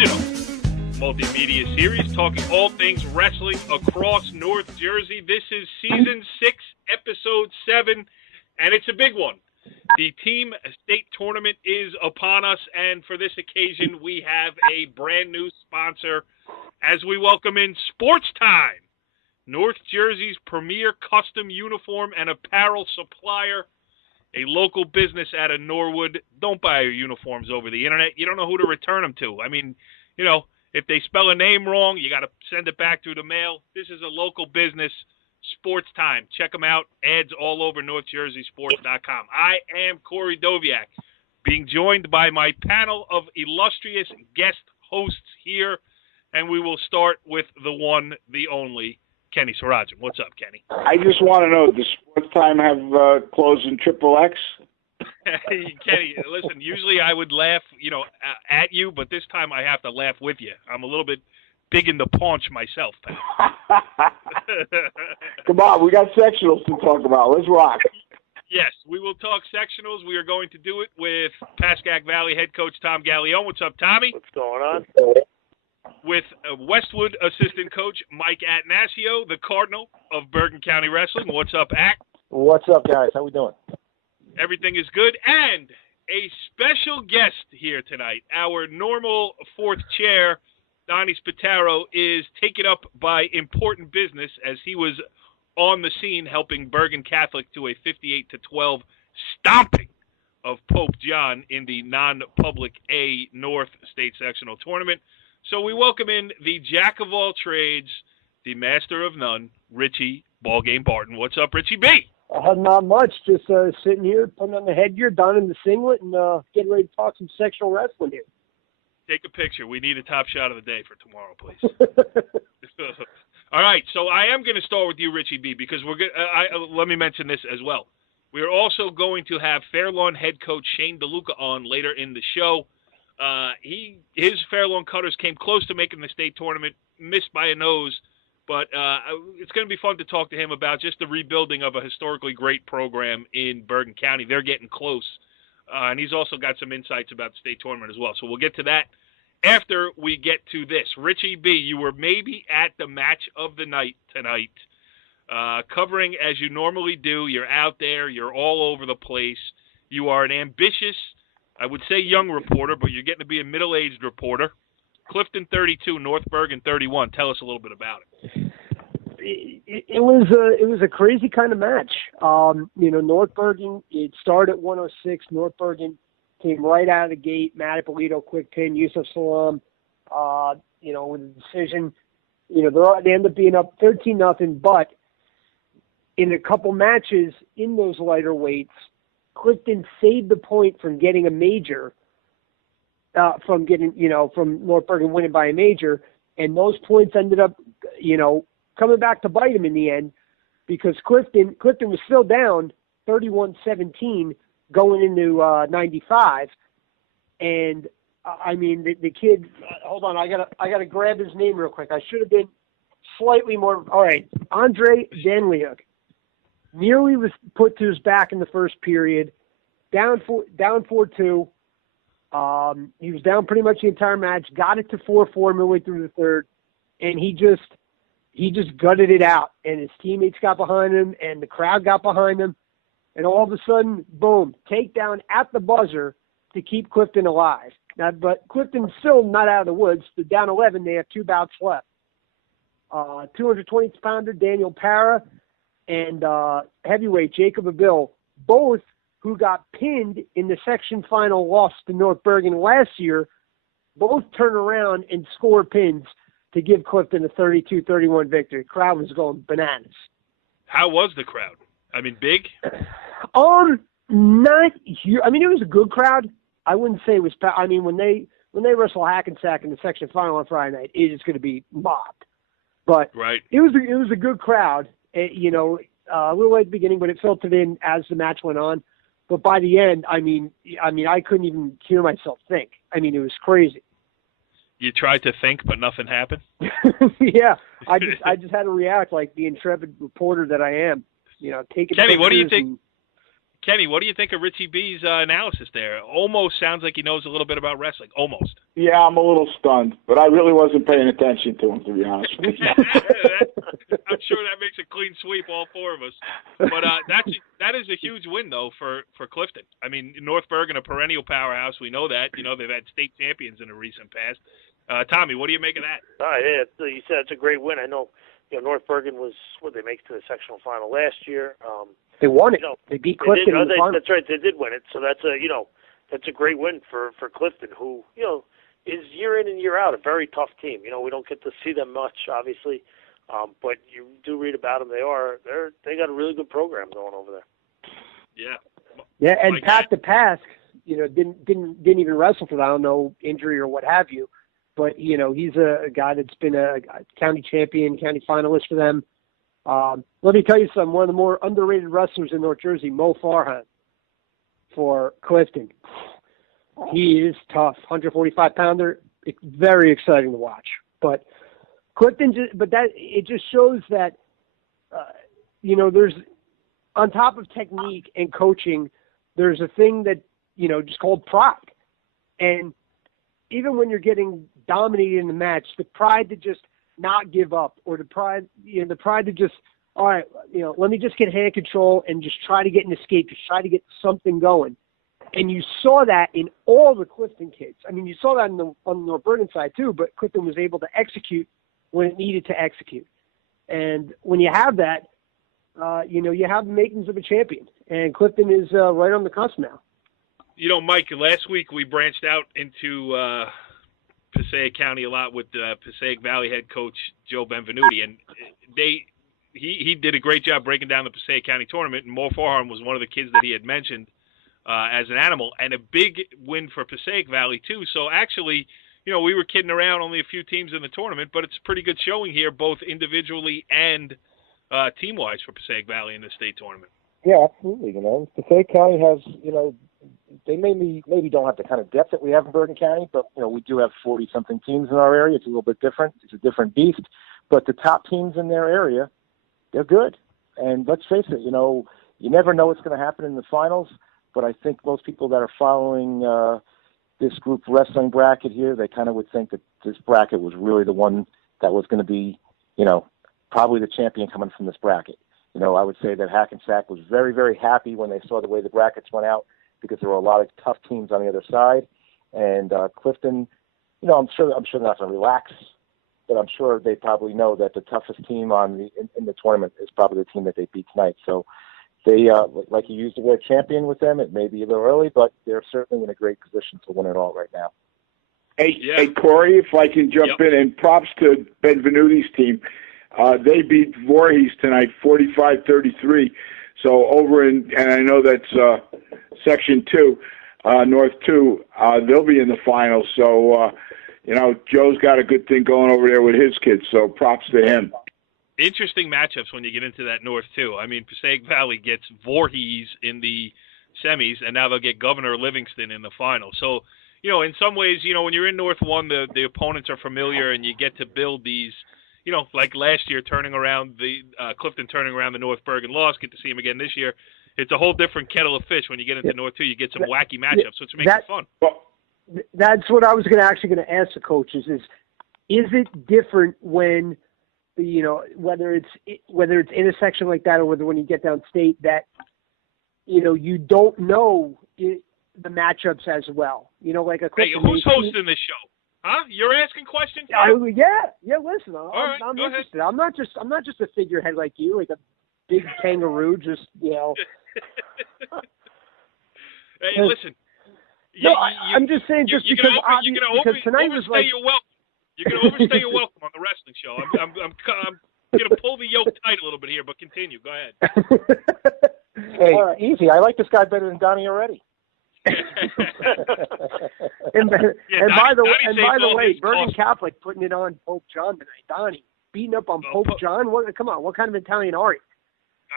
original multimedia series talking all things wrestling across North Jersey. This is Season 6, Episode 7, and it's a big one. The Team State Tournament is upon us, and for this occasion, we have a brand new sponsor as we welcome in Sports Time, North Jersey's premier custom uniform and apparel supplier, a local business out of Norwood. Don't buy your uniforms over the internet. You don't know who to return them to. I mean, you know, if they spell a name wrong, you got to send it back through the mail. This is a local business, Sports Time. Check them out. Ads all over NorthJerseySports.com. I am Corey Doviak, being joined by my panel of illustrious guest hosts here, and we will start with the one, the only, Kenny Sarajan. What's up, Kenny? I just want to know, does Sports Time have clothes in XXX? Kenny, listen, usually I would laugh, at you, but this time I have to laugh with you. I'm a little bit big in the paunch myself, pal. Come on, we got sectionals to talk about. Let's rock. Yes, we will talk sectionals. We are going to do it with Pascack Valley head coach Tom Gallione. What's up, Tommy? What's going on? With Westwood assistant coach Mike Atanasio, the Cardinal of Bergen County Wrestling. What's up, Ak? What's up, guys? How we doing? Everything is good. And a special guest here tonight. Our normal fourth chair, Donnie Spataro, is taken up by important business as he was on the scene helping Bergen Catholic to a 58-12 stomping of Pope John in the non-public A North State Sectional Tournament. So we welcome in the jack of all trades, the master of none, Richie Ballgame Barton. What's up, Richie B? Not much. Just sitting here, putting on the headgear, donning the singlet, and getting ready to talk some sectional wrestling here. Take a picture. We need a top shot of the day for tomorrow, please. All right, so I am going to start with you, Richie B, because we're good. Let me mention this as well. We are also going to have Fairlawn head coach Shane DeLuca on later in the show. His Fairlawn Cutters came close to making the state tournament, missed by a nose, but it's going to be fun to talk to him about just the rebuilding of a historically great program in Bergen County. They're getting close, and he's also got some insights about the state tournament as well. So we'll get to that after we get to this. Richie B, you were maybe at the match of the night tonight, covering as you normally do. You're out there. You're all over the place. You are an ambitious, I would say young reporter, but you're getting to be a middle-aged reporter. Clifton 32, North Bergen 31. Tell us a little bit about it. It was a crazy kind of match. North Bergen, it started at 106. North Bergen came right out of the gate. Matt Ippolito, quick pin. Yusuf Salam, with a decision. They end up being up 13-0, but in a couple matches in those lighter weights, Clifton saved the point from getting a major, from North Bergen winning by a major, and those points ended up, coming back to bite him in the end, because Clifton was still down 31-17 going into 95, and the kid. Hold on, I gotta grab his name real quick. I should have been slightly more. All right, Andre Danliuk nearly was put to his back in the first period, down 4-2. He was down pretty much the entire match, got it to 4-4 midway through the third, and he just gutted it out, and his teammates got behind him, and the crowd got behind him, and all of a sudden, boom, takedown at the buzzer to keep Clifton alive. Now, but Clifton's still not out of the woods. They're down 11. They have 2 bouts left. 220-pounder Daniel Parra and heavyweight Jacob Abil, both who got pinned in the section final loss to North Bergen last year, both turn around and score pins to give Clifton a 32-31 victory. Crowd was going bananas. How was the crowd? I mean, big? Not huge. It was a good crowd. I wouldn't say it was. When they wrestle Hackensack in the section final on Friday night, it is going to be mobbed. But right. It was a good crowd. A little late at the beginning, but it filtered in as the match went on. But by the end, I couldn't even hear myself think. It was crazy. You tried to think, but nothing happened? Yeah, I just had to react like the intrepid reporter that I am. Taking Kenny, what do you think? Kenny, what do you think of Richie B's analysis there? Almost sounds like he knows a little bit about wrestling. Almost. Yeah, I'm a little stunned, but I really wasn't paying attention to him, to be honest with you. I'm sure that makes a clean sweep, all four of us. But that is a huge win, though, for Clifton. I mean, North Bergen, a perennial powerhouse. We know that. You know, they've had state champions in the recent past. Tommy, what do you make of that? Yeah, you said it's a great win. I know, North Bergen was, what did they make to the sectional final last year? They won it. They beat Clifton in the final. That's right. They did win it. So that's a great win for Clifton, who, is year in and year out a very tough team. We don't get to see them much, obviously, but you do read about them. They got a really good program going over there. Yeah. Yeah, and like Pat the Pask, didn't even wrestle for that. I don't know, injury or what have you, but he's a guy that's been a county champion, county finalist for them. Let me tell you something. One of the more underrated wrestlers in North Jersey, Mo Farhan, for Clifton. He is tough, 145-pounder. It's very exciting to watch. But Clifton, it just shows that, there's, on top of technique and coaching, there's a thing that, just called pride. And even when you're getting dominated in the match, the pride to just not give up, or the pride to just, all right, let me just get hand control and just try to get an escape, just try to get something going. And you saw that in all the Clifton kids. I mean, you saw that on the North Bergen side too, but Clifton was able to execute when it needed to execute. And when you have that, you have the makings of a champion. And Clifton is right on the cusp now. Mike, last week we branched out into Passaic County a lot with Passaic Valley head coach Joe Benvenuti, and he did a great job breaking down the Passaic County tournament, and Mo Farhan was one of the kids that he had mentioned as an animal, and a big win for Passaic Valley too. So actually, we were kidding around, only a few teams in the tournament, but it's a pretty good showing here, both individually and team-wise for Passaic Valley in the state tournament. Yeah, absolutely. Passaic County has, they maybe don't have the kind of depth that we have in Bergen County, but we do have 40-something teams in our area. It's a little bit different. It's a different beast. But the top teams in their area, they're good. And let's face it, you never know what's going to happen in the finals. But I think most people that are following this group wrestling bracket here, they kind of would think that this bracket was really the one that was going to be, probably the champion coming from this bracket. I would say that Hackensack was very, very happy when they saw the way the brackets went out, because there were a lot of tough teams on the other side. And Clifton, I'm sure they're not going to relax, but I'm sure they probably know that the toughest team in the tournament is probably the team that they beat tonight. So they, like you used the word champion with them, it may be a little early, but they're certainly in a great position to win it all right now. Hey, Corey, if I can jump in, and props to Benvenuti's team. They beat Voorhees tonight, 45-33. So and I know that's Section 2, North 2, they'll be in the finals. So, Joe's got a good thing going over there with his kids, so props to him. Interesting matchups when you get into that North 2. I mean, Passaic Valley gets Voorhees in the semis, and now they'll get Governor Livingston in the final. So, in some ways, when you're in North 1, the opponents are familiar, and you get to build these, like last year, turning around Clifton turning around the North Bergen loss, get to see him again this year. It's a whole different kettle of fish when you get into North 2. You get some wacky matchups, which makes it fun. That's what I was going to ask the coaches is it different when, whether it's in a section like that, or whether when you get downstate that, you don't know the matchups as well. Like a Clifton. Hey, who's hosting this show? Huh? You're asking questions? Yeah. Listen, I'm interested. Ahead. I'm not just a figurehead like you, like a big kangaroo. Just Hey, listen. I'm just saying, because tonight was like you're welcome. You're gonna overstay your welcome on the wrestling show. I'm gonna pull the yoke tight a little bit here, but continue. Go ahead. Hey, easy. I like this guy better than Donnie already. and by the way, Bergen awesome. Catholic putting it on Pope John tonight. Donnie beating up on Pope John. Come on, what kind of Italian are you?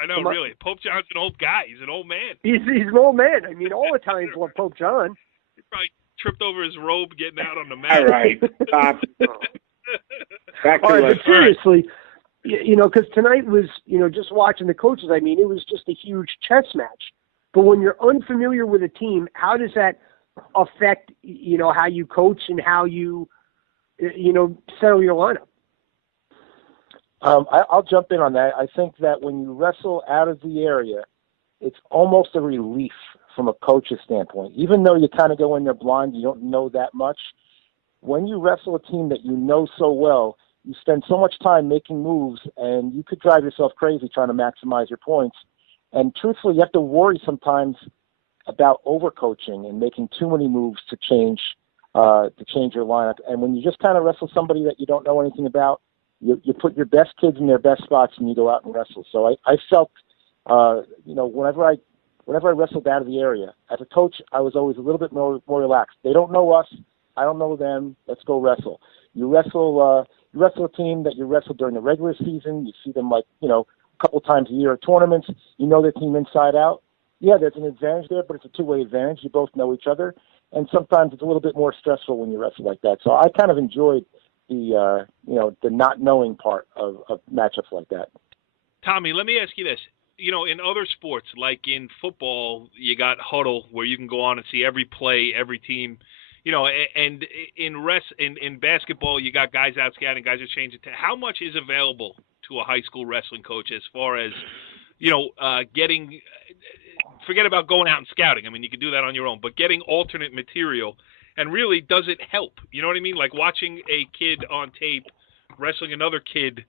I know, really. Pope John's an old guy. He's an old man. He's an old man. I mean, all Italians love Pope John. He probably tripped over his robe getting out on the mat. All right, stop. Back to but seriously, because tonight was, just watching the coaches. I mean, it was just a huge chess match. But when you're unfamiliar with a team, how does that affect, how you coach and how you, settle your lineup? I'll jump in on that. I think that when you wrestle out of the area, it's almost a relief from a coach's standpoint. Even though you kind of go in there blind, you don't know that much. When you wrestle a team that you know so well, you spend so much time making moves, and you could drive yourself crazy trying to maximize your points. And truthfully, you have to worry sometimes about overcoaching and making too many moves to change your lineup. And when you just kind of wrestle somebody that you don't know anything about, you put your best kids in their best spots and you go out and wrestle. So I felt, whenever I wrestled out of the area, as a coach, I was always a little bit more relaxed. They don't know us. I don't know them. Let's go wrestle. You wrestle a team that you wrestle during the regular season. You see them a couple of times a year at tournaments. You know their team inside out. Yeah, there's an advantage there, but it's a two-way advantage. You both know each other. And sometimes it's a little bit more stressful when you wrestle like that. So I kind of enjoyed the not knowing part of matchups like that. Tommy, let me ask you this. In other sports, like in football, you got Huddle where you can go on and see every play, every team. And in basketball, you got guys out scouting, guys are changing. How much is available to a high school wrestling coach as far as, getting – forget about going out and scouting. I mean, you can do that on your own. But getting alternate material, and really, does it help? You know what I mean? Like watching a kid on tape wrestling another kid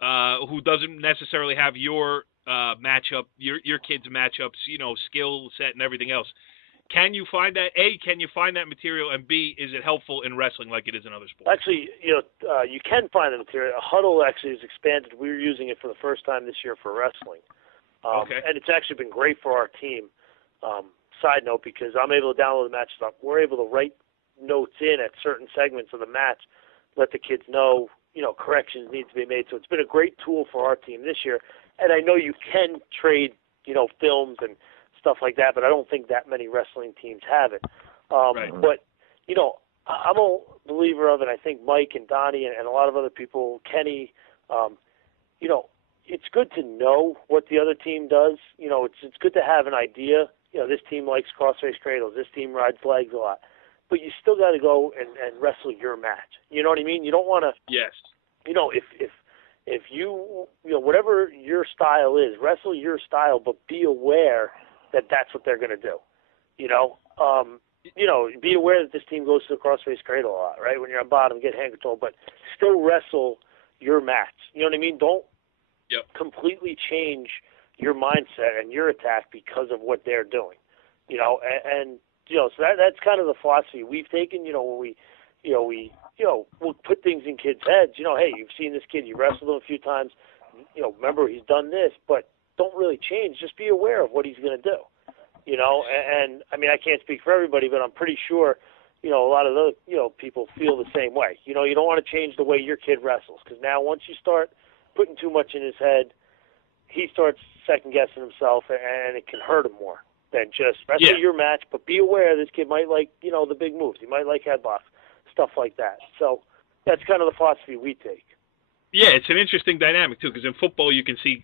who doesn't necessarily have your matchup, your kid's matchups, skill set and everything else. Can you find that? A, can you find that material? And B, is it helpful in wrestling like it is in other sports? Actually, you can find the material. Huddle actually is expanded. We're using it for the first time this year for wrestling. Okay. And it's actually been great for our team. Side note, because I'm able to download the match stuff. We're able to write notes in at certain segments of the match, let the kids know, corrections need to be made. So it's been a great tool for our team this year. And I know you can trade, films and stuff like that, but I don't think that many wrestling teams have it. Right. But, I'm a believer of it. I think Mike and Donnie and a lot of other people, Kenny, it's good to know what the other team does. It's good to have an idea. This team likes crossface cradles. This team rides legs a lot. But you still got to go and wrestle your match. You know what I mean? You don't want to. Yes. If you whatever your style is, wrestle your style, but be aware that that's what they're going to do. Be aware that this team goes to the crossface cradle a lot, right? When you're on bottom, get hand control, but still wrestle your match. You know what I mean? Don't completely change your mindset and your attack because of what they're doing. So that's kind of the philosophy we've taken. When we'll put things in kids' heads. Hey, you've seen this kid, you wrestled him a few times. Remember he's done this, but don't really change. Just be aware of what he's going to do. And I mean, I can't speak for everybody, but I'm pretty sure, a lot of other, people feel the same way. You don't want to change the way your kid wrestles, because now once you start putting too much in his head, he starts second-guessing himself, and it can hurt him more than just wrestle your match. But be aware this kid might like, the big moves. He might like headlocks, stuff like that. So that's kind of the philosophy we take. Yeah, it's an interesting dynamic, too, because in football you can see,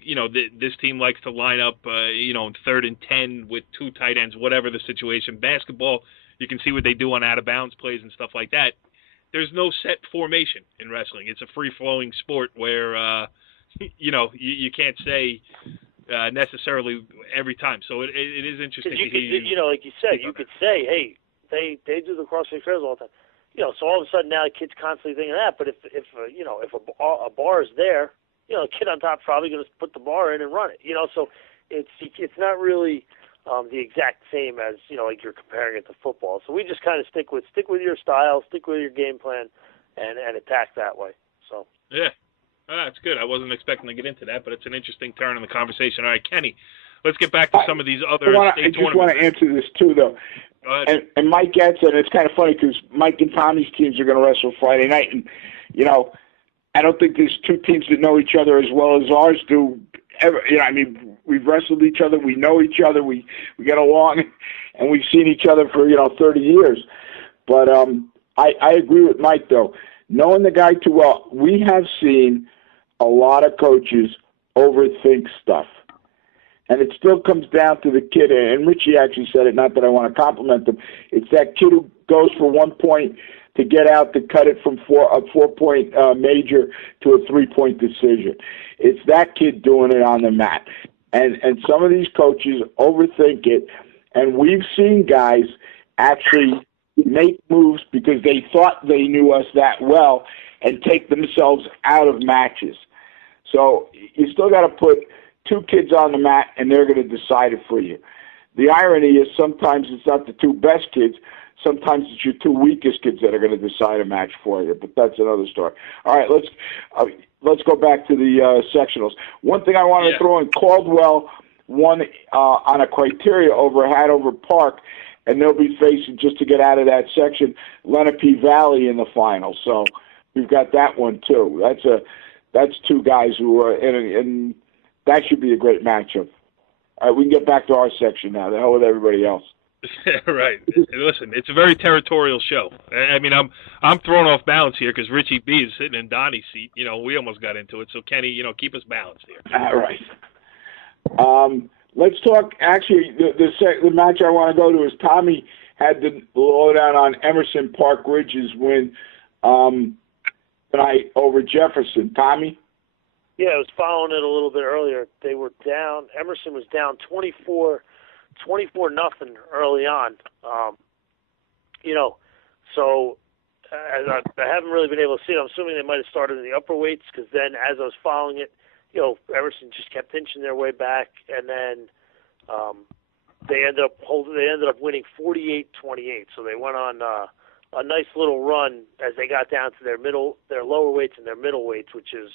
this team likes to line up, in 3rd and 10 with 2 tight ends, whatever the situation. Basketball, you can see what they do on out-of-bounds plays and stuff like that. There's no set formation in wrestling. It's a free-flowing sport where, you can't say necessarily every time. So it is interesting to hear you. Like you said, you could say, hey, they do the crossface cradles all the time. So all of a sudden now the kid's constantly thinking that. But if a bar is there, the kid on top is probably going to put the bar in and run it. So it's not really the exact same as like you're comparing it to football. So we just kind of stick with your style, stick with your game plan, and attack that way. So yeah, that's good. I wasn't expecting to get into that, but it's an interesting turn in the conversation. All right, Kenny, let's get back to some of these other state tournaments. I just want to answer this too, though. And Mike gets it. It's kind of funny because Mike and Tommy's teams are going to wrestle Friday night, and I don't think there's 2 teams that know each other as well as ours do. Ever, we've wrestled each other, we know each other, we get along, and we've seen each other for 30 years. But I agree with Mike though. Knowing the guy too well, we have seen a lot of coaches overthink stuff. And it still comes down to the kid, and Richie actually said it, not that I want to compliment him. It's that kid who goes for 1 point to get out to cut it from a 4-point major to a 3-point decision. It's that kid doing it on the mat. And some of these coaches overthink it, and we've seen guys actually make moves because they thought they knew us that well and take themselves out of matches. So you still got to put 2 kids on the mat, and they're going to decide it for you. The irony is sometimes it's not the 2 best kids. Sometimes it's your 2 weakest kids that are going to decide a match for you, but that's another story. All right, let's go back to the sectionals. One thing I wanted to throw in, Caldwell won on a criteria over Hanover Park, and they'll be facing, just to get out of that section, Lenape Valley in the final. So we've got that one too. That's 2 guys who are in that should be a great matchup. All right, we can get back to our section now. The hell with everybody else. Right. Listen, it's a very territorial show. I mean, I'm thrown off balance here because Richie B is sitting in Donnie's seat. You know, we almost got into it. So, Kenny, keep us balanced here. All right. Let's talk. Actually, the match I want to go to is Tommy had the lowdown on Emerson Park Ridge's win tonight over Jefferson. Tommy? Yeah, I was following it a little bit earlier. They were down. Emerson was down 24-0 early on. So I haven't really been able to see it. I'm assuming they might have started in the upper weights because then as I was following it, Emerson just kept inching their way back, and then they ended up winning 48-28. So they went on a nice little run as they got down to their lower weights and their middle weights, which is,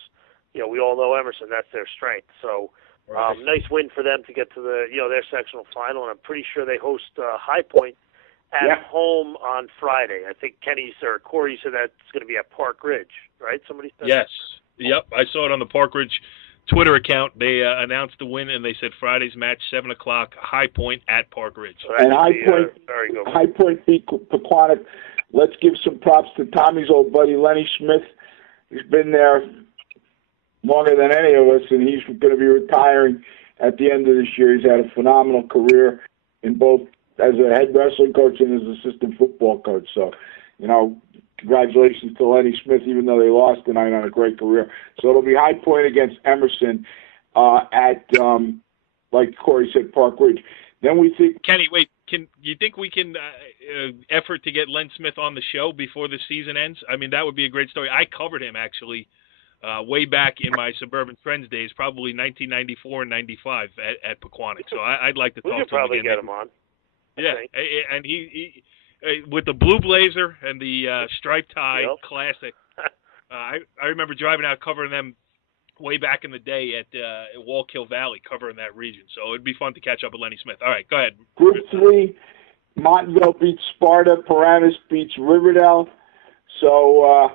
we all know Emerson, that's their strength. So nice win for them to get to their sectional final, and I'm pretty sure they host High Point at home on Friday. I think Kenny or Corey said that's going to be at Park Ridge, right? Somebody said yes. Yep, I saw it on the Park Ridge Twitter account. They announced the win, and they said Friday's match, 7 o'clock, High Point at Park Ridge. So and High Point beat Pequannock. Let's give some props to Tommy's old buddy, Lenny Smith. He's been there longer than any of us, and he's going to be retiring at the end of this year. He's had a phenomenal career in both as a head wrestling coach and as assistant football coach. So, congratulations to Lenny Smith, even though they lost tonight, on a great career. So it'll be High Point against Emerson at, like Corey said, Park Ridge. Then we think... Kenny, wait, you think we can effort to get Len Smith on the show before the season ends? I mean, that would be a great story. I covered him, actually, way back in my Suburban Friends days, probably 1994 and 95 at Pequannock. So I'd like to talk to him again. We could probably get him on. Yeah, and he with the blue blazer and the striped tie, classic. I remember driving out covering them way back in the day at Wallkill Valley, covering that region. So it'd be fun to catch up with Lenny Smith. All right, go ahead. Group 3, Montville beats Sparta, Paramus beats Riverdale. So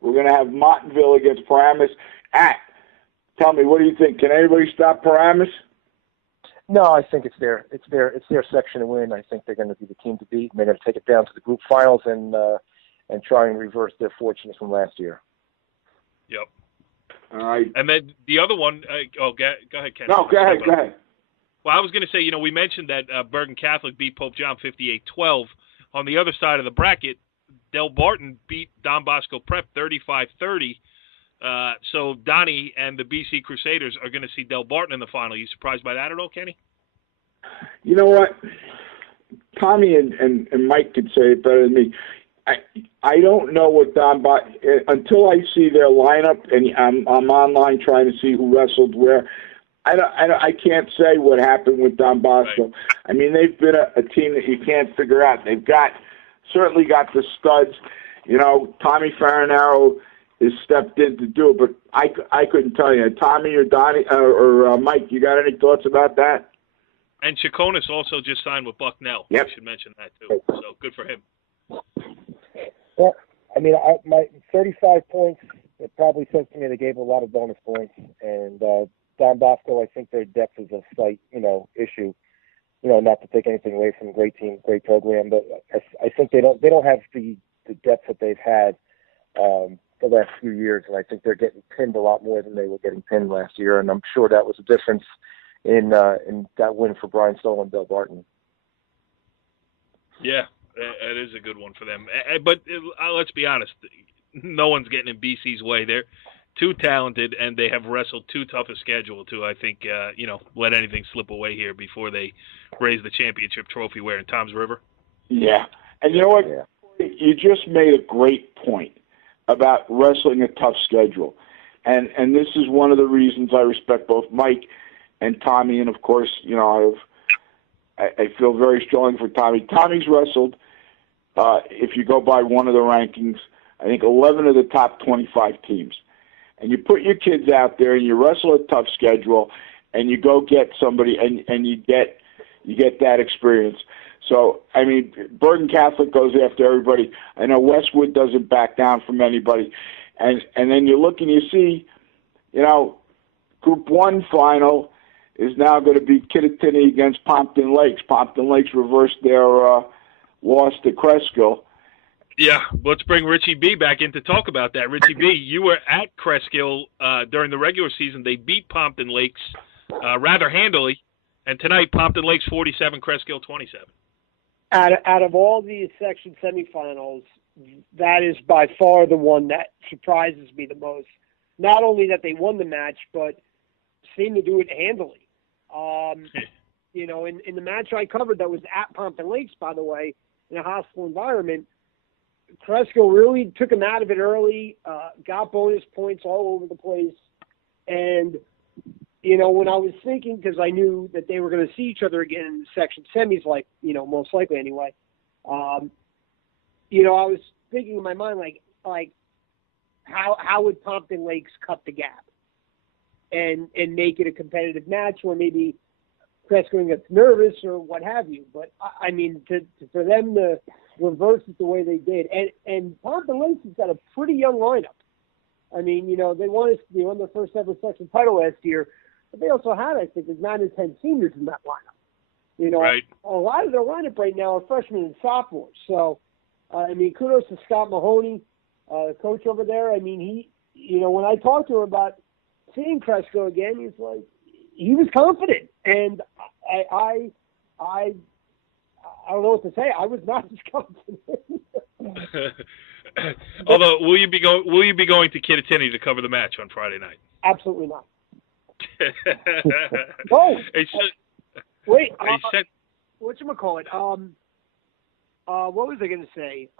we're going to have Montville against Paramus. Tell me, what do you think? Can anybody stop Paramus? No, I think it's their section to win. I think they're going to be the team to beat, and they're going to take it down to the group finals and try and reverse their fortunes from last year. Yep. All right. And then the other one. Go ahead, Ken. No, go ahead. Well, I was going to say, we mentioned that Bergen Catholic beat Pope John 58-12. On the other side of the bracket, Del Barton beat Don Bosco Prep 35-30. So Donnie and the BC Crusaders are going to see Del Barton in the final. Are you surprised by that at all, Kenny? You know what? Tommy and Mike could say it better than me. I don't know what Don Bosco, until I see their lineup, and I'm online trying to see who wrestled where. I can't say what happened with Don Bosco. Right. I mean, they've been a team that you can't figure out. They've certainly got the studs. Tommy Farinaro has stepped in to do it, but I couldn't tell you. Tommy or Donnie or Mike, you got any thoughts about that? And Chaconis also just signed with Bucknell. Yep. I should mention that too. So good for him. Well, I mean, my 35 points, it probably says to me they gave a lot of bonus points. And Don Bosco, I think their depth is a slight, issue. Not to take anything away from a great team, great program, but I think they don't have the depth that they've had the last few years, and I think they're getting pinned a lot more than they were getting pinned last year, and I'm sure that was a difference in that win for Brian Stoll and Bill Barton. Yeah, it is a good one for them. But let's be honest, no one's getting in BC's way. They're too talented, and they have wrestled too tough a schedule to, I think, let anything slip away here before they raise the championship trophy where in Tom's River. Yeah. And you know what? Yeah. You just made a great point about wrestling a tough schedule. And this is one of the reasons I respect both Mike and Tommy. And, of course, I feel very strongly for Tommy. Tommy's wrestled, if you go by one of the rankings, I think 11 of the top 25 teams. And you put your kids out there and you wrestle a tough schedule and you go get somebody and you get that experience. So, I mean, Bergen Catholic goes after everybody. I know Westwood doesn't back down from anybody. And then you look and you see, Group 1 final is now going to be Kittatinny against Pompton Lakes. Pompton Lakes reversed their loss to Cresskill. Yeah, let's bring Richie B back in to talk about that. Richie B, you were at Cresskill during the regular season. They beat Pompton Lakes rather handily, and tonight Pompton Lakes 47, Cresskill 27. Out of all these section semifinals, that is by far the one that surprises me the most. Not only that they won the match, but seemed to do it handily. In the match I covered that was at Pompton Lakes, by the way, in a hostile environment, Cresskill really took him out of it early, got bonus points all over the place. And, when I was thinking, because I knew that they were going to see each other again in the section semis, most likely anyway, I was thinking in my mind, like how would Pompton Lakes cut the gap and make it a competitive match where maybe Cresskill gets nervous or what have you. But, I mean, for them to reverse it the way they did. And Pompton Lakes has got a pretty young lineup. I mean, they won their first ever section title last year, but they also had, I think, 9 or 10 seniors in that lineup. Right. A lot of their lineup right now are freshmen and sophomores. So, kudos to Scott Mahoney, the coach over there. I mean, he, when I talked to him about seeing Cresskill again, he was confident. And I don't know what to say. I was not as confident. Although, will you be going to Kittatinny to cover the match on Friday night? Absolutely not. Oh, wait. Whatchamacallit? What was I going to say?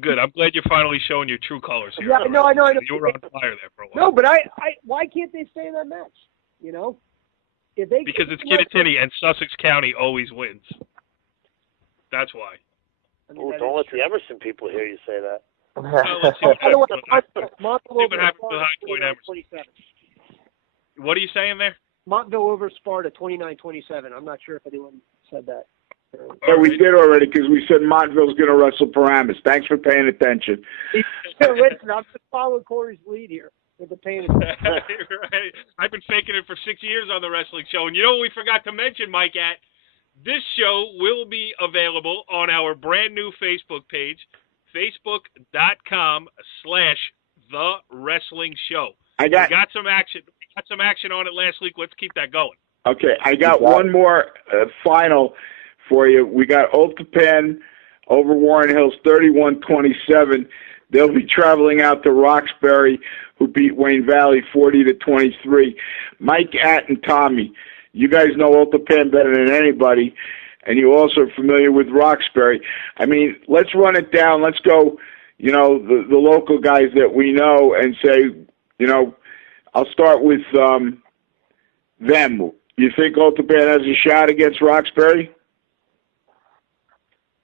Good. I'm glad you're finally showing your true colors here. Yeah, no, I know. You were on fire there for a while. No, but why can't they stay in that match? Because it's Kittatinny and Sussex County always wins. That's why. Don't let the Emerson people hear you say that. Let's see what happens with High Point Emerson. What are you saying there? Montville over Sparta, 29-27. I'm not sure if anyone said that. Yeah, we did already because we said Montville's going to wrestle Paramus. Thanks for paying attention. Listen, I'm just following Corey's lead here with the paying attention. Right. I've been faking it for 6 years on the wrestling show. And you know what we forgot to mention, Mike, this show will be available on our brand new Facebook page, facebook.com/TheWrestlingShow. We got some action. We got some action on it last week. Let's keep that going. Okay, I got one more final for you. We got Otapan over Warren Hills, 31-27. They'll be traveling out to Roxbury, who beat Wayne Valley 40-23. Mike, Att, and Tommy, you guys know Otapan better than anybody, and you also are familiar with Roxbury. I mean, let's run it down. Let's go, the local guys that we know and say, I'll start with them. You think Otapan has a shot against Roxbury?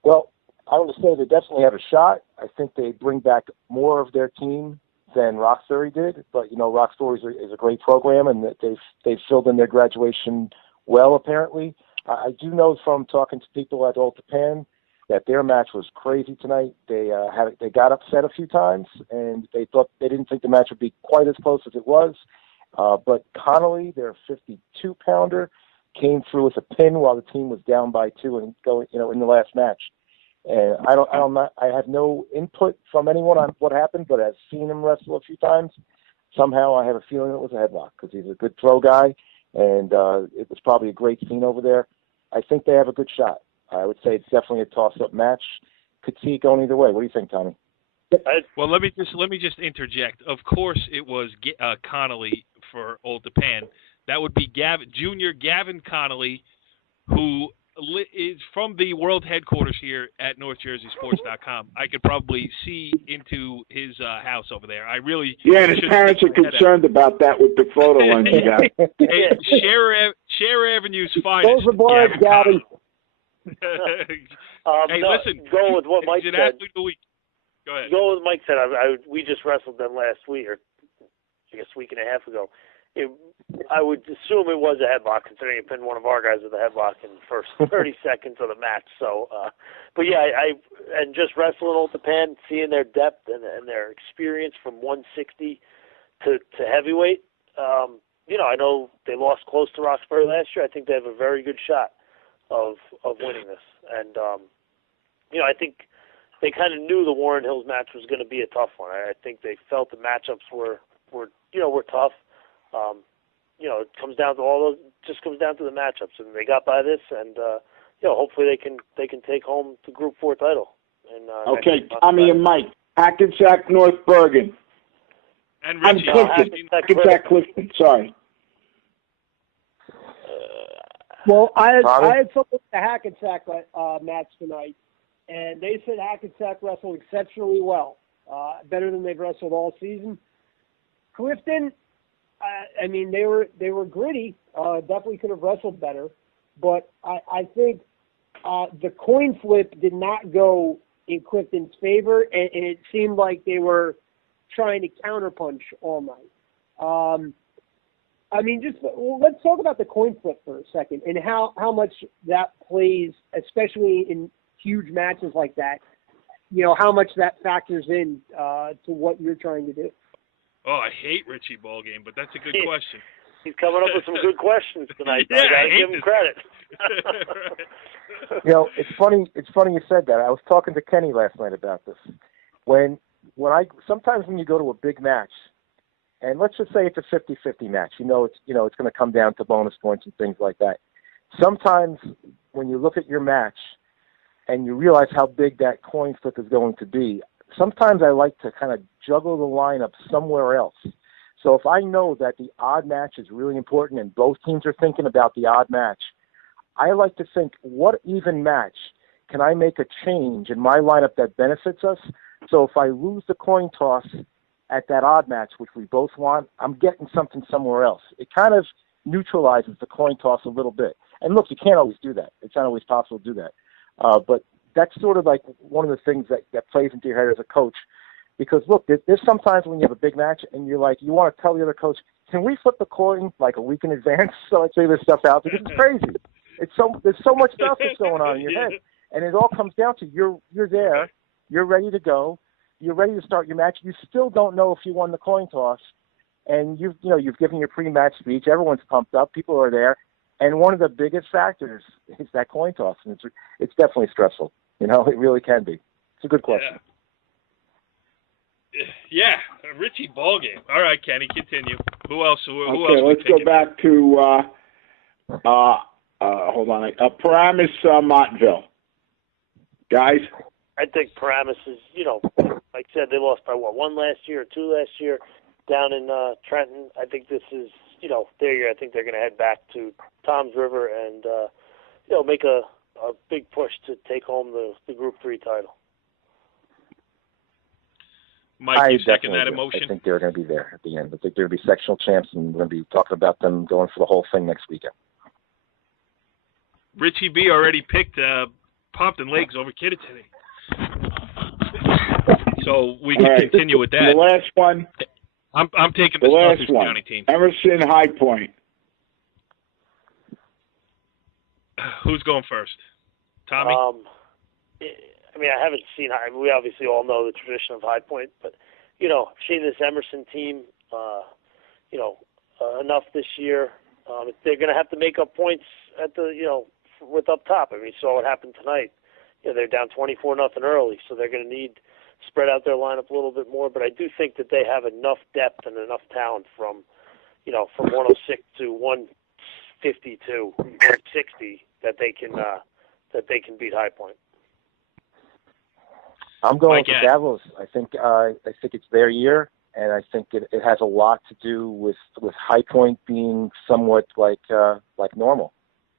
Well, I would say they definitely have a shot. I think they bring back more of their team than Roxbury did. But, Roxbury is a great program, and they've filled in their graduation well, apparently. I do know from talking to people at Otapan that their match was crazy tonight. They got upset a few times, and they didn't think the match would be quite as close as it was. But Connolly, their 52-pounder, came through with a pin while the team was down by 2 and in the last match. And I have no input from anyone on what happened, but I've seen him wrestle a few times. somehow I have a feeling it was a headlock because he's a good throw guy, and it was probably a great scene over there. I think they have a good shot. I would say it's definitely a toss-up match. Could see it going either way. What do you think, Tommy? Well, let me just interject. Of course, it was Connolly for Old Japan. That would be Junior Gavin Connolly, who is from the world headquarters here at NorthJerseySports.com. I could probably see into his house over there. I really and his parents are concerned about that with the photo lens you got. Hey, Share Avenue's finest. Those are boys, Gavin. Hey, listen. Go with what Mike said. Athlete of the week. Go ahead. Go with Mike said. We just wrestled them last week, or I guess a week and a half ago. I would assume it was a headlock, considering it pinned one of our guys with a headlock in the first 30 seconds of the match. So, but yeah, and just wrestling Old Japan, seeing their depth and their experience from 160 to heavyweight. I know they lost close to Roxbury last year. I think they have a very good shot of winning this. And I think they kind of knew the Warren Hills match was going to be a tough one. I think they felt the matchups were tough. It comes down to all those. Just comes down to the matchups, and they got by this, and hopefully they can take home the Group 4 title. And, okay, Tommy and Mike, Hackensack, North Bergen, and Richie, Hackensack, Clifton. Sorry. Well, I had something with the Hackensack match tonight, and they said Hackensack wrestled exceptionally well, better than they've wrestled all season. Clifton, they were gritty. Definitely could have wrestled better, but I think the coin flip did not go in Clifton's favor, and it seemed like they were trying to counterpunch all night. Let's talk about the coin flip for a second and how much that plays, especially in huge matches like that. How much that factors in to what you're trying to do. Oh, I hate Richie Ballgame, but that's a good question. He's coming up with some good questions tonight. Yeah, I gotta give him credit. It's funny you said that. I was talking to Kenny last night about this. Sometimes when you go to a big match, and let's just say it's a 50-50 match, it's going to come down to bonus points and things like that. Sometimes when you look at your match and you realize how big that coin flip is going to be, sometimes I like to kind of juggle the lineup somewhere else. So if I know that the odd match is really important and both teams are thinking about the odd match, I like to think, what even match can I make a change in my lineup that benefits us? So if I lose the coin toss at that odd match, which we both want, I'm getting something somewhere else. It kind of neutralizes the coin toss a little bit. And look, you can't always do that. It's not always possible to do that. But that's sort of like one of the things that plays into your head as a coach. Because, look, there's sometimes when you have a big match and you want to tell the other coach, can we flip the coin like a week in advance so I figure this stuff out? Because it's crazy. There's so much stuff that's going on in your head. And it all comes down to you're there, you're ready to go, you're ready to start your match. You still don't know if you won the coin toss. And you've given your pre-match speech. Everyone's pumped up. People are there. And one of the biggest factors is that coin toss. And it's definitely stressful. It really can be. It's a good question. Yeah, Richie Ballgame. All right, Kenny, continue. Who else? Okay, let's go back to hold on. Paramus, Montville. Guys? I think Paramus is, like I said, they lost by one last year or two last year down in Trenton. I think this is, their year. I think they're going to head back to Toms River and, make a big push to take home the Group 3 title. Mike, you second that emotion? I think they're going to be there at the end. I think they're going to be sectional champs, and we're going to be talking about them going for the whole thing next weekend. Richie B already picked Pompton Lakes over Kittatinny. So we can continue with that. The last one. I'm taking the last one. County team. Emerson High Point. Who's going first? Tommy? I haven't seen. We obviously all know the tradition of High Point, but I've seen this Emerson team, enough this year. They're going to have to make up points at the, with up top. You saw what happened tonight. They're down 24-0 early, so they're going to need spread out their lineup a little bit more. But I do think that they have enough depth and enough talent from 106 to 152, 160 that they can beat High Point. I'm going for Davos. I think it's their year, and I think it has a lot to do with High Point being somewhat like normal.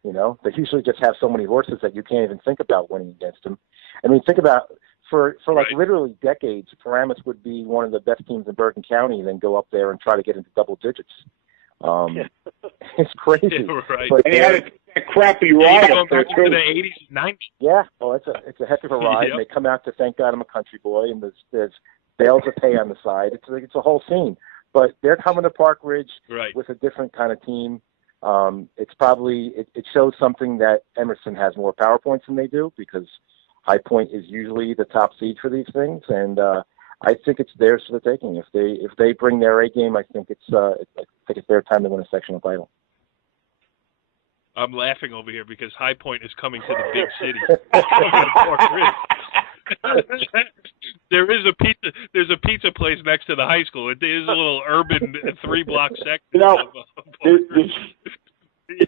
They usually just have so many horses that you can't even think about winning against them. I mean, think about for literally decades, Paramus would be one of the best teams in Bergen County, and then go up there and try to get into double digits. It's crazy. Yeah, right. But they had a crappy ride up there too. To the 80s, 90s. Yeah, well, it's a heck of a ride. Yep. And they come out to Thank God I'm a Country Boy, and there's bales of hay on the side. It's a whole scene. But they're coming to Park Ridge with a different kind of team. It's probably it shows something that Emerson has more power points than they do, because High Point is usually the top seed for these things, and I think it's theirs for the taking. If they bring their A game, I think it's their time to win a sectional title. I'm laughing over here because High Point is coming to the big city. There's a pizza place next to the high school. It is a little urban 3-block section.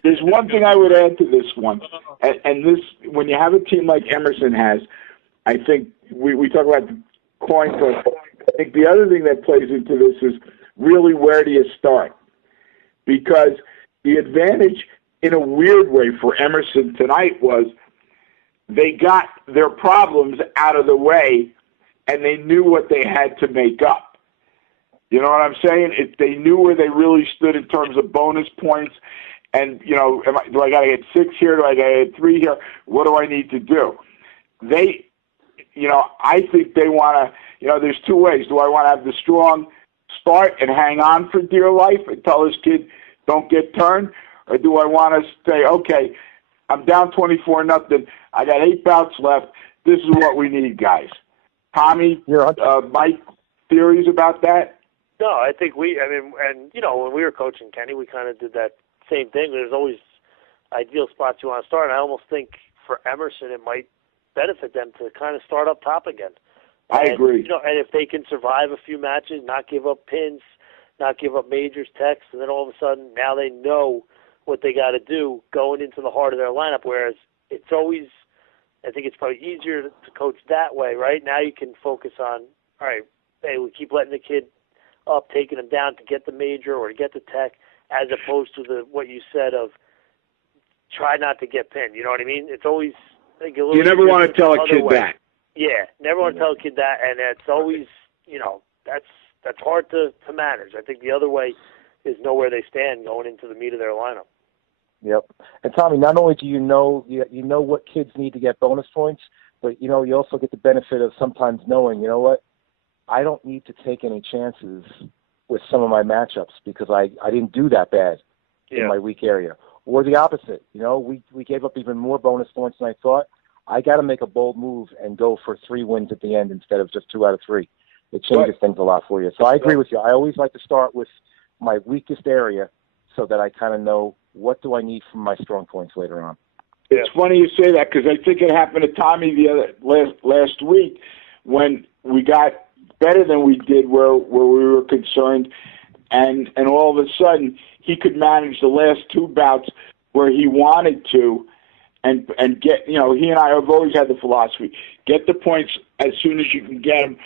There's one thing I would add to this one, and this, when you have a team like Emerson has, I think we talk about the coin toss. I think the other thing that plays into this is really, where do you start? Because the advantage, in a weird way, for Emerson tonight was they got their problems out of the way, and they knew what they had to make up. You know what I'm saying? They knew where they really stood in terms of bonus points. And, do I got to get 6 here? Do I got to get 3 here? What do I need to do? I think they want to, there's 2 ways. Do I want to have the strong start and hang on for dear life and tell this kid don't get turned? Or do I want to say, okay, I'm down 24-0. I got 8 bouts left. This is what we need, guys. Tommy, Mike, theories about that? No, I think when we were coaching Kenny, we kind of did that same thing. There's always ideal spots you want to start, and I almost think for Emerson it might benefit them to kind of start up top again. I agree. And if they can survive a few matches, not give up pins, not give up majors, techs, and then all of a sudden now they know what they got to do going into the heart of their lineup, whereas it's always, I think it's probably easier to coach that way, right? Now you can focus on, all right, hey, we keep letting the kid up, taking him down to get the major or to get the tech, as opposed to what you said of try not to get pinned. You know what I mean? It's always, I think, a little. You never want to tell a kid that. Yeah, never want to tell a kid that, and it's always, that's hard to manage. I think the other way is know where they stand going into the meat of their lineup. Yep. And Tommy, not only do you know what kids need to get bonus points, but you also get the benefit of sometimes knowing, you know what, I don't need to take any chances with some of my matchups because I didn't do that bad in my weak area. Or the opposite, we gave up even more bonus points than I thought. I got to make a bold move and go for 3 wins at the end instead of just 2 out of 3. It changes things a lot for you. So I agree with you. I always like to start with my weakest area so that I kind of know what do I need from my strong points later on. It's funny you say that because I think it happened to Tommy last week when we got better than we did where we were concerned, and all of a sudden he could manage the last 2 bouts where he wanted to, and get, he and I have always had the philosophy, get the points as soon as you can get them,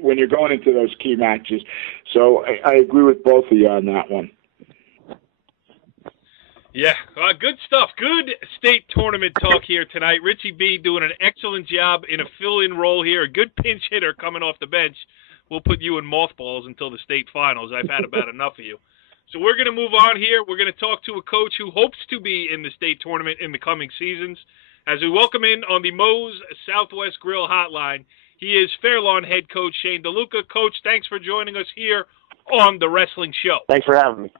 when you're going into those key matches. So I agree with both of you on that one. Yeah, good stuff. Good state tournament talk here tonight. Richie B doing an excellent job in a fill-in role here. A good pinch hitter coming off the bench. We'll put you in mothballs until the state finals. I've had about enough of you. So we're going to move on here. We're going to talk to a coach who hopes to be in the state tournament in the coming seasons. As we welcome in on the Moe's Southwest Grill Hotline, he is Fairlawn head coach Shane DeLuca. Coach, thanks for joining us here on The Wrestling Show. Thanks for having me.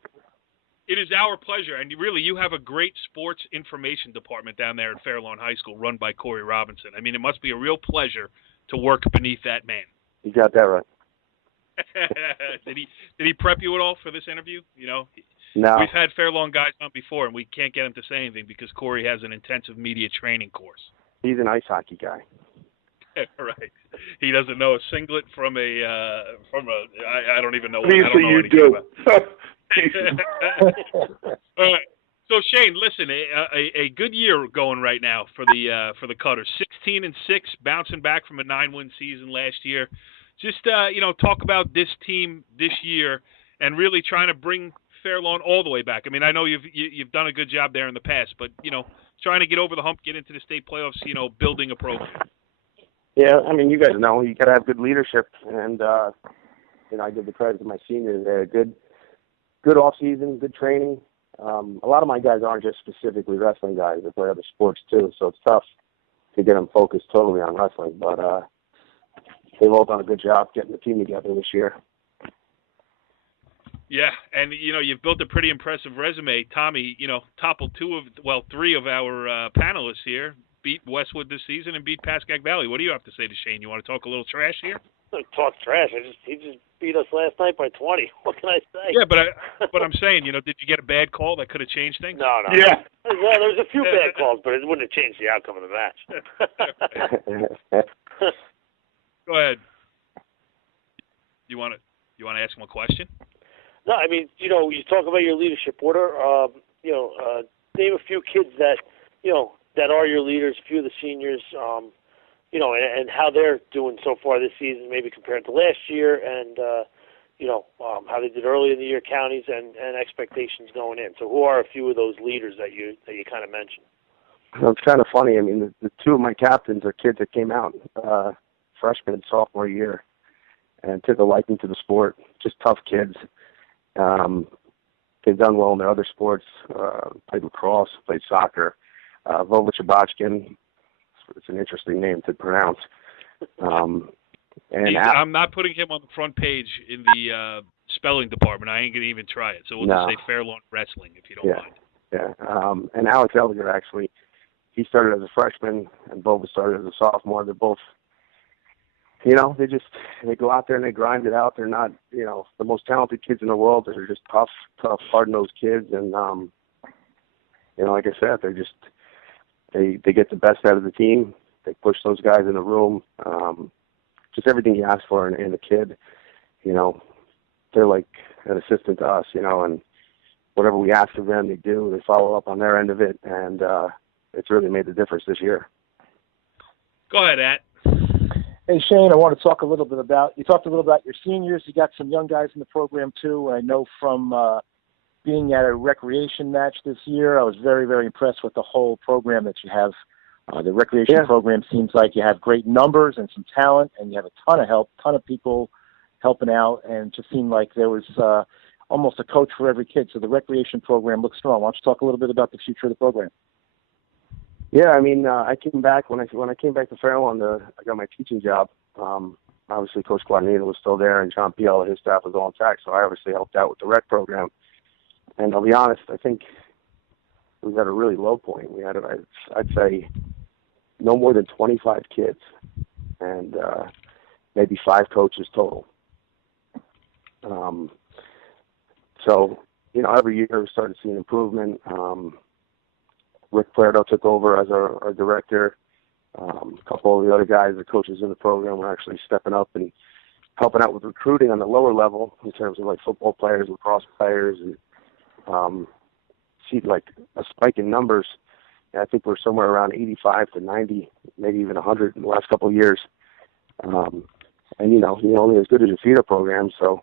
It is our pleasure, and really, you have a great sports information department down there at Fairlawn High School run by Corey Robinson. I mean, it must be a real pleasure to work beneath that man. You got that right. Did he prep you at all for this interview? No. We've had Fairlawn guys on before, and we can't get him to say anything because Corey has an intensive media training course. He's an ice hockey guy. Right. He doesn't know a singlet from a I don't even know what. Obviously, I don't know you do. All right. So Shane, listen, a good year going right now for the Cutters. 16-6, bouncing back from a 9-win season last year. Just talk about this team this year and really trying to bring Fair Lawn all the way back. I mean, I know you've done a good job there in the past, but trying to get over the hump, get into the state playoffs, building a program. Yeah, I mean, you guys know you got to have good leadership, and I give the credit to my seniors. They had a good off season, good training. A lot of my guys aren't just specifically wrestling guys; they play other sports too, so it's tough to get them focused totally on wrestling. But they've all done a good job getting the team together this year. Yeah, and you've built a pretty impressive resume, Tommy. Toppled three of our panelists here. Beat Westwood this season and beat Pascack Valley. What do you have to say to Shane? You want to talk a little trash here? Talk trash. He just beat us last night by 20. What can I say? Yeah, but I'm saying, did you get a bad call that could have changed things? No. Yeah. Well, there was a few bad calls, but it wouldn't have changed the outcome of the match. Go ahead. You want to ask him a question? No, I mean, you talk about your leadership order. Name a few kids that that are your leaders, a few of the seniors, and how they're doing so far this season, maybe compared to last year, and how they did early in the year, counties, and expectations going in. So, who are a few of those leaders that you kind of mentioned? Well, it's kind of funny. I mean, the two of my captains are kids that came out freshman and sophomore year and took a liking to the sport. Just tough kids. They've done well in their other sports. Played lacrosse, played soccer. Vova Chabachkin, it's an interesting name to pronounce. I'm not putting him on the front page in the spelling department. I ain't going to even try it. So we'll just say Fair Lawn Wrestling, if you don't mind. Yeah. And Alex Elliger, actually, he started as a freshman, and Vova started as a sophomore. They're both, they go out there and they grind it out. They're not, the most talented kids in the world. They're just tough, hard-nosed kids. And, like I said, they're just, They get the best out of the team. They push those guys in the room. Just everything you ask for in a kid, they're like an assistant to us, and whatever we ask of them, they do. They follow up on their end of it, and it's really made the difference this year. Go ahead, At. Hey, Shane, I want to talk a little bit you talked a little about your seniors. You got some young guys in the program, too. I know from being at a recreation match this year, I was very, very impressed with the whole program that you have. The recreation program seems like you have great numbers and some talent, and you have a ton of help, ton of people helping out, and it just seemed like there was almost a coach for every kid. So the recreation program looks strong. Why don't you talk a little bit about the future of the program? Yeah, I mean, I came back when I came back to Fair Lawn. I got my teaching job. Obviously, Coach Guadagnino was still there, and John Piel and his staff was all intact. So I obviously helped out with the rec program. And I'll be honest, I think we was at a really low point. We had, I'd say, no more than 25 kids, and maybe 5 coaches total. So every year we started seeing improvement. Rick Puerto took over as our director. A couple of the other guys, the coaches in the program, were actually stepping up and helping out with recruiting on the lower level in terms of like football players, lacrosse players, and see like a spike in numbers. And I think we're somewhere around 85 to 90, maybe even 100 in the last couple of years. And you're only as good as your feeder program. So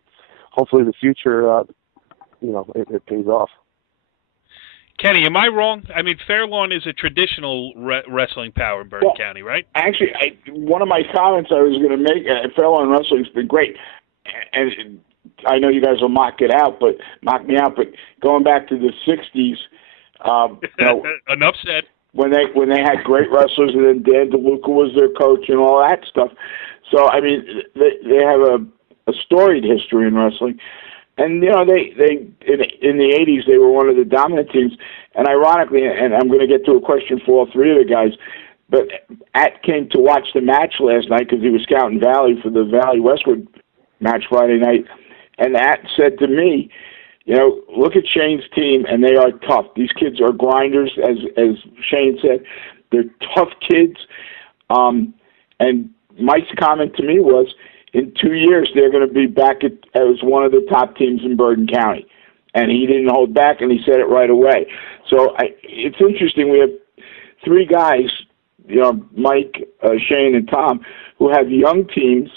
hopefully the future, it pays off. Kenny, am I wrong? I mean, Fair Lawn is a traditional wrestling power in Bergen County, right? Actually, one of my comments I was going to make, Fair Lawn Wrestling's been great. And I know you guys will mock me out, but going back to the 60s, enough said. When they had great wrestlers, and then Dan DeLuca was their coach and all that stuff. So, I mean, they have a storied history in wrestling. And, they in the 80s, they were one of the dominant teams. And ironically, and I'm going to get to a question for all three of the guys, but At came to watch the match last night because he was scouting Valley for the Valley-Westwood match Friday night. And At said to me, look at Shane's team, and they are tough. These kids are grinders, as Shane said. They're tough kids. And Mike's comment to me was, in 2 years they're going to be back as one of the top teams in Bergen County, and he didn't hold back, and he said it right away. So it's interesting. We have 3 guys, Mike, Shane, and Tom, who have young teams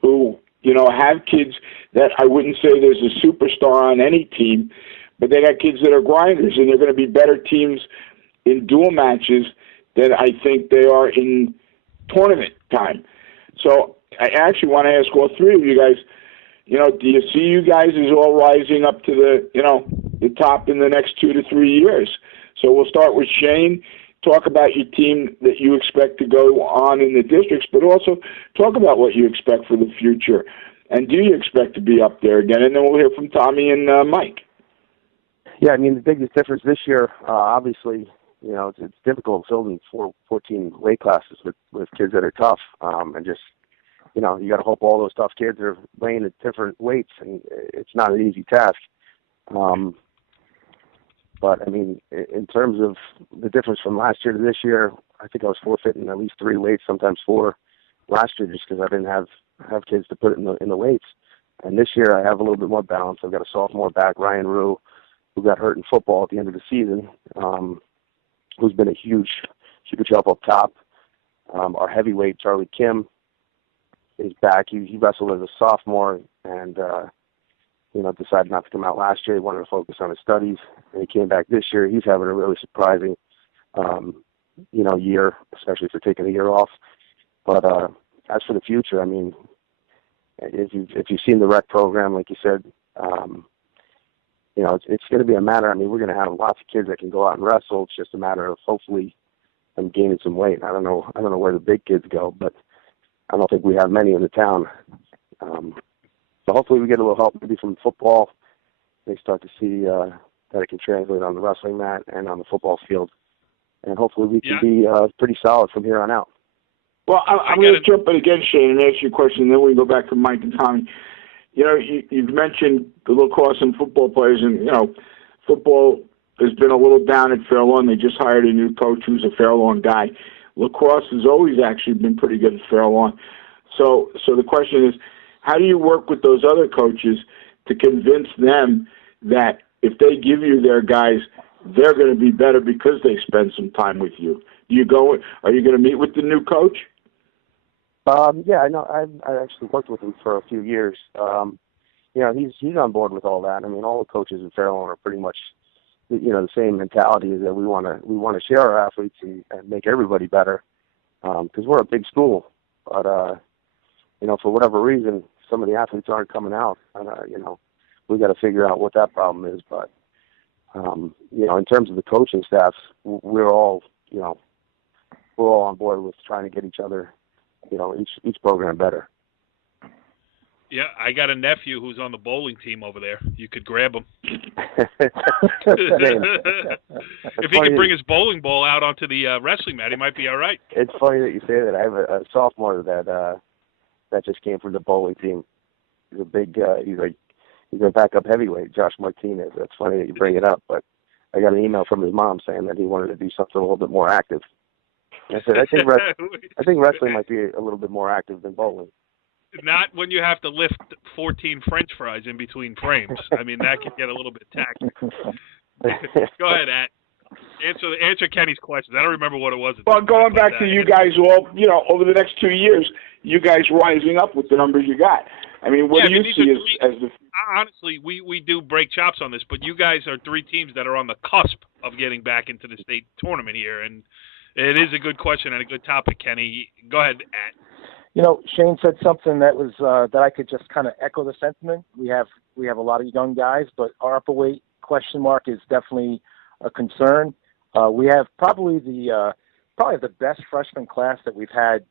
who have kids that I wouldn't say there's a superstar on any team, but they got kids that are grinders, and they're going to be better teams in dual matches than I think they are in tournament time. So I actually want to ask all 3 of you guys, do you see you guys as all rising up to the top in the next 2 to 3 years? So we'll start with Shane. Talk about your team that you expect to go on in the districts, but also talk about what you expect for the future. And do you expect to be up there again? And then we'll hear from Tommy and Mike. Yeah, I mean, the biggest difference this year, obviously, it's difficult filling 14 weight classes with kids that are tough. And just, you got to hope all those tough kids are weighing at different weights, and it's not an easy task. But, I mean, in terms of the difference from last year to this year, I think I was forfeiting at least 3 weights, sometimes 4 last year, just because I didn't have kids to put in the weights. And this year I have a little bit more balance. I've got a sophomore back, Ryan Rue, who got hurt in football at the end of the season, who's been a huge help up top. Our heavyweight, Charlie Kim, is back. He wrestled as a sophomore and decided not to come out last year. He wanted to focus on his studies, and he came back this year. He's having a really surprising, year, especially for taking a year off. But as for the future, I mean, if you've seen the rec program, like you said, it's going to be a matter. I mean, we're going to have lots of kids that can go out and wrestle. It's just a matter of hopefully them gaining some weight. I don't know where the big kids go, but I don't think we have many in the town. So hopefully we get a little help maybe from football. They start to see that it can translate on the wrestling mat and on the football field. And hopefully we can be pretty solid from here on out. Well, I'm going to jump in again, Shane, and ask you a question, and then we can go back to Mike and Tommy. You've mentioned the lacrosse and football players, and, football has been a little down at Fairlawn. They just hired a new coach who's a Fairlawn guy. Lacrosse has always actually been pretty good at Fairlawn. So the question is, how do you work with those other coaches to convince them that if they give you their guys, they're going to be better because they spend some time with you? Are you going to meet with the new coach? Yeah, I know. I actually worked with him for a few years. He's on board with all that. I mean, all the coaches in Fairlawn are pretty much, the same mentality is that we want to share our athletes and make everybody better, because we're a big school. But for whatever reason, some of the athletes aren't coming out. We got to figure out what that problem is. But in terms of the coaching staffs, we're all on board with trying to get each other, each program better. Yeah, I got a nephew who's on the bowling team over there. You could grab him. If he could bring his bowling ball out onto the wrestling mat, he might be all right. It's funny that you say that. I have a sophomore that just came from the bowling team. He's a big, he's a backup heavyweight, Josh Martinez. That's funny that you bring it up, but I got an email from his mom saying that he wanted to do something a little bit more active. I said, I think wrestling might be a little bit more active than bowling. Not when you have to lift 14 French fries in between frames. I mean, that can get a little bit taxing. Go ahead, At. Answer Kenny's questions. I don't remember what it was. Well, going back to you guys all, over the next 2 years, you guys rising up with the numbers you got. I mean, what do you see as the... Honestly, we do break chops on this, but you guys are 3 teams that are on the cusp of getting back into the state tournament here, and it is a good question and a good topic, Kenny. Go ahead, At. Shane said something that was that I could just kind of echo the sentiment. We have a lot of young guys, but our upper weight question mark is definitely a concern. We have probably the best freshman class that we've had.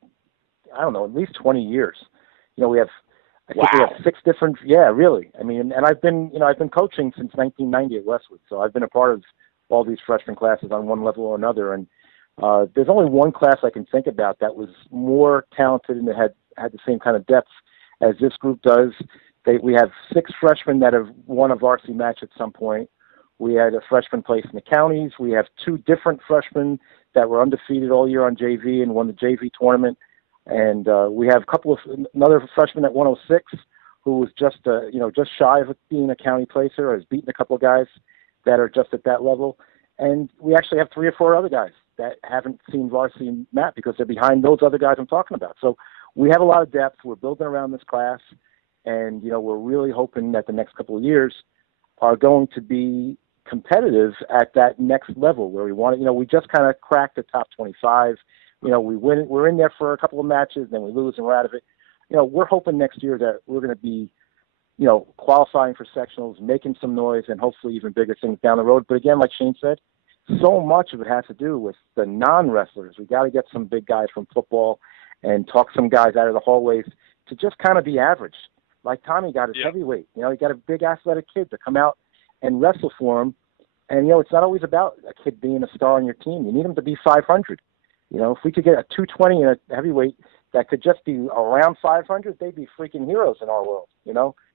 I don't know, at least 20 years. We have I think we have 6 different. Yeah, really. I mean, and I've been coaching since 1990 at Westwood, so I've been a part of all these freshman classes on one level or another, and there's only one class I can think about that was more talented and that had the same kind of depth as this group does. We have 6 freshmen that have won a varsity match at some point. We had a freshman place in the counties. We have 2 different freshmen that were undefeated all year on JV and won the JV tournament. And we have another freshman at 106 who was just shy of being a county placer, has beaten a couple of guys that are just at that level. And we actually have 3 or 4 other guys that haven't seen varsity mat because they're behind those other guys I'm talking about. So we have a lot of depth. We're building around this class. And, we're really hoping that the next couple of years are going to be competitive at that next level where we want to, we just kind of cracked the top 25. We're in there for a couple of matches, then we lose and we're out of it. We're hoping next year that we're going to be, qualifying for sectionals, making some noise, and hopefully even bigger things down the road. But again, like Shane said, so much of it has to do with the non-wrestlers. We got to get some big guys from football and talk some guys out of the hallways to just kind of be average. Like Tommy got his heavyweight. He got a big athletic kid to come out and wrestle for him. And, it's not always about a kid being a star on your team. You need him to be 500. If we could get a 220 and a heavyweight that could just be around 500, they'd be freaking heroes in our world,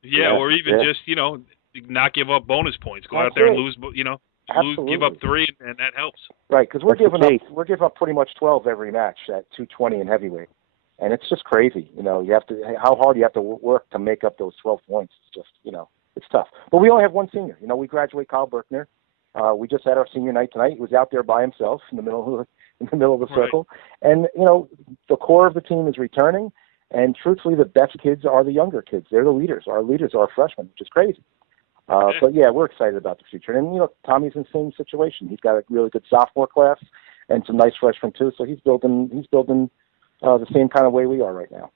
Yeah, or even just, not give up bonus points. Go out there and lose, give up 3, and that helps. Right, because we're giving up pretty much 12 every match at 220 and heavyweight. And it's just crazy, how hard you have to work to make up those 12 points. It's just, it's tough. But we only have one senior. We graduate Kyle Berkner. We just had our senior night tonight. He was out there by himself in the middle of the circle. Right. And, the core of the team is returning. And truthfully, the best kids are the younger kids. They're the leaders. Our leaders are freshmen, which is crazy. But yeah, we're excited about the future. And, Tommy's in the same situation. He's got a really good sophomore class and some nice freshmen too. So he's building the same kind of way we are right now.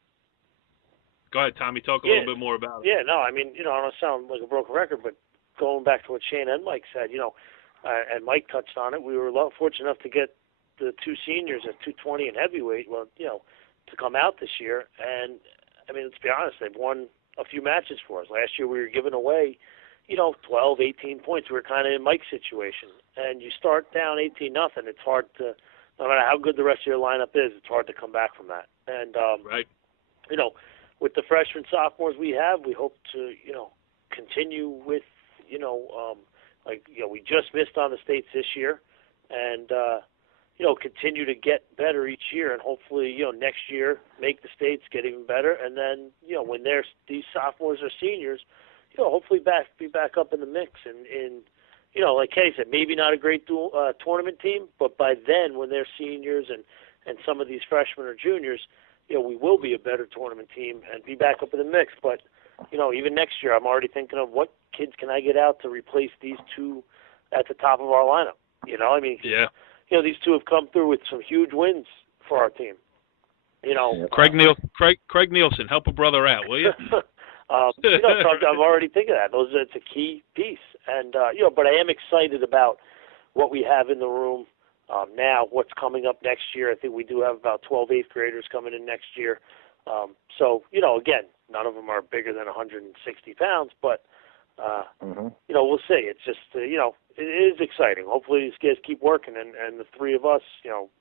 Go ahead, Tommy. Talk a little bit more about it. Yeah, no, I don't sound like a broken record, but going back to what Shane and Mike said, and Mike touched on it, we were fortunate enough to get the 2 seniors at 220 and heavyweight, to come out this year. And, let's be honest, they've won a few matches for us. Last year we were giving away, 12, 18 points. We were kind of in Mike's situation. And you start down 18-0, it's hard to, no matter how good the rest of your lineup is, it's hard to come back from that. And, right. With the freshmen, sophomores we have, we hope to, continue with, we just missed on the states this year, and continue to get better each year, and hopefully, next year make the states, get even better, and then, when these sophomores or seniors, hopefully be back up in the mix, and like Kenny said, maybe not a great tournament team, but by then, when they're seniors and some of these freshmen or juniors, we will be a better tournament team and be back up in the mix. But, even next year, I'm already thinking of what kids can I get out to replace these 2 at the top of our lineup. Yeah. These 2 have come through with some huge wins for our team. Craig Nielsen, help a brother out, will you? So I'm already thinking of that. It's a key piece. And, but I am excited about what we have in the room now, what's coming up next year. I think we do have about 12 8th graders coming in next year. So, again, none of them are bigger than 160 pounds, but, we'll see. It's just, it is exciting. Hopefully these guys keep working, and the 3 of us,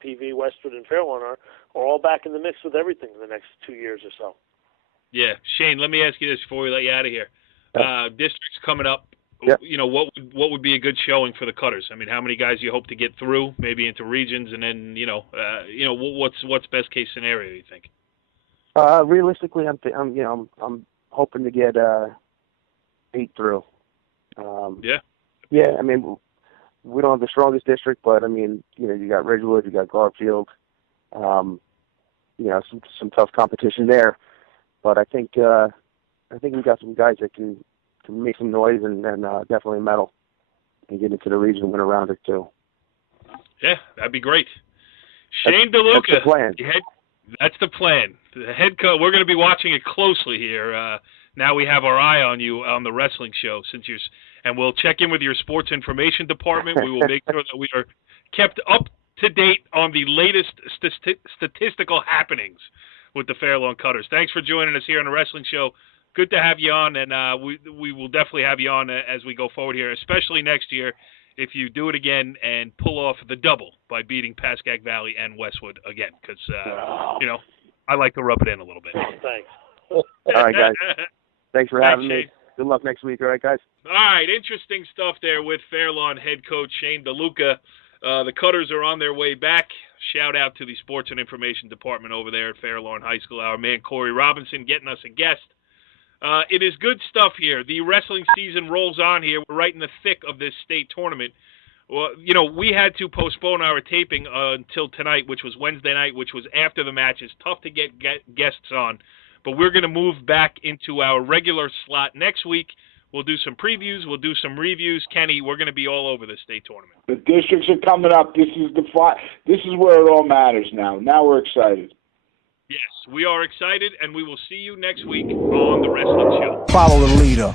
PV, Westwood, and Fairlawn are all back in the mix with everything in the next 2 years or so. Yeah. Shane, let me ask you this before we let you out of here. Districts coming up. Yep. What would be a good showing for the Cutters? How many guys you hope to get through, maybe into regions, and then what's best case scenario you think? Realistically, I'm hoping to get 8 through. Yeah. Yeah, we don't have the strongest district, but you got Ridgewood, you got Garfield, some tough competition there. But I think we got some guys that can make some noise and definitely medal and get into the region and win around it too. Yeah, that'd be great. Shane DeLuca. That's the plan. That's the plan. The head coach. We're going to be watching it closely here. Now we have our eye on you on the wrestling show, and we'll check in with your sports information department. We will make sure that we are kept up to date on the latest statistical happenings with the Fairlawn Cutters. Thanks for joining us here on the wrestling show. Good to have you on, and we will definitely have you on as we go forward here, especially next year if you do it again and pull off the double by beating Pascack Valley and Westwood again, because, I like to rub it in a little bit. Thanks. All right, guys. Thanks for having me. Good luck next week. All right, guys. All right, interesting stuff there with Fairlawn head coach Shane DeLuca. The Cutters are on their way back. shout out to the Sports and Information Department over there at Fairlawn High School. Our man Corey Robinson getting us a guest. It is good stuff here. The wrestling season rolls on here. We're right in the thick of this state tournament. Well, we had to postpone our taping until tonight, which was Wednesday night, which was after the match. It's tough to get guests on, but we're going to move back into our regular slot next week. We'll do some previews. We'll do some reviews. Kenny, we're going to be all over the state tournament. The districts are coming up. This is where it all matters now. Now we're excited. Yes, we are excited, and we will see you next week on The Wrestling Show. Follow the leader.